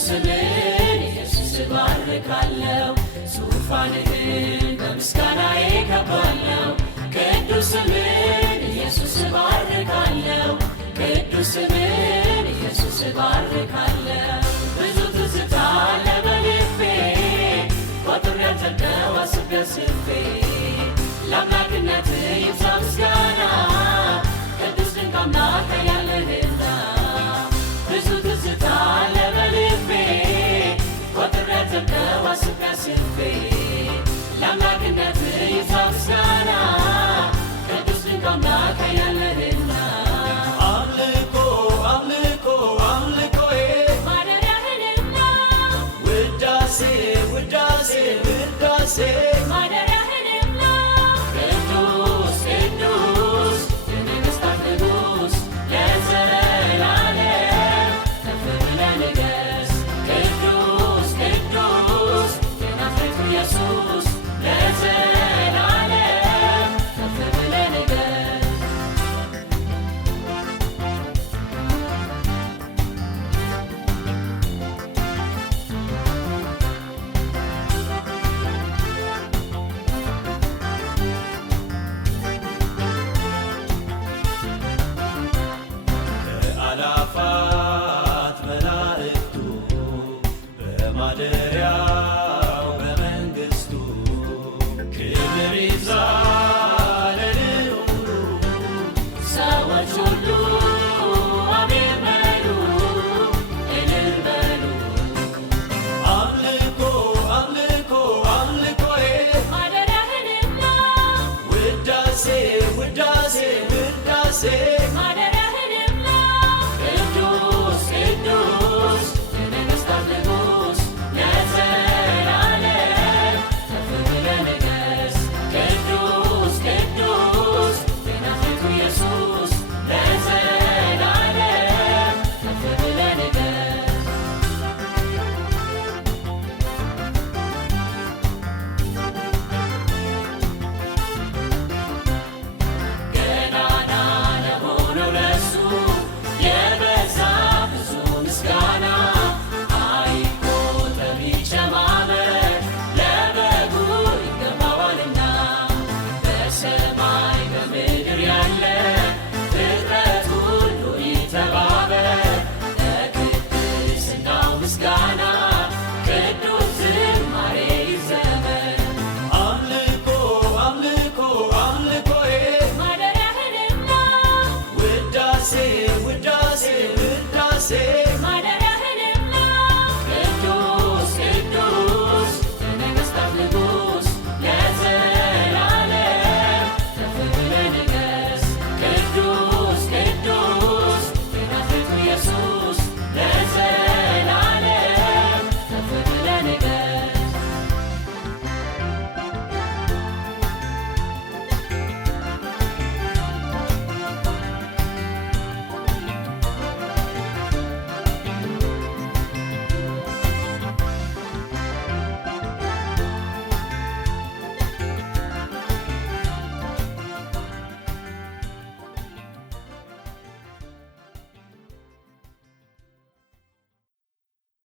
ስምህን ኢየሱስ እባርካለሁ ዙፋንህን በምስጋናዬ እከብባለሁ ቅዱስ ስምህን ኢየሱስ እባርካለሁ ቅዱስ ስምህን ኢየሱስ እባርካለሁ ብዙ ትዝታ አለ በልቤ ቋጥሬ ያልዘልቀው አስቤ አስቤ ለአምላክነትህ ይብዛ ምስጋና ቅዱስ ድንቅ አምላክ ያለህና ብዙ ትዝታ አለ በልቤ ቋጥሬ ያልዘልቀው አስቤ አስቤ ለአምላክነትህ ይብዛ ምስጋና ቅዱስ ድንቅ አምላክ ያለህና አምልኮ አምልኮ አምልኮዬ ማደሪያህንና ውዳሴ ውዳሴ ውዳሴ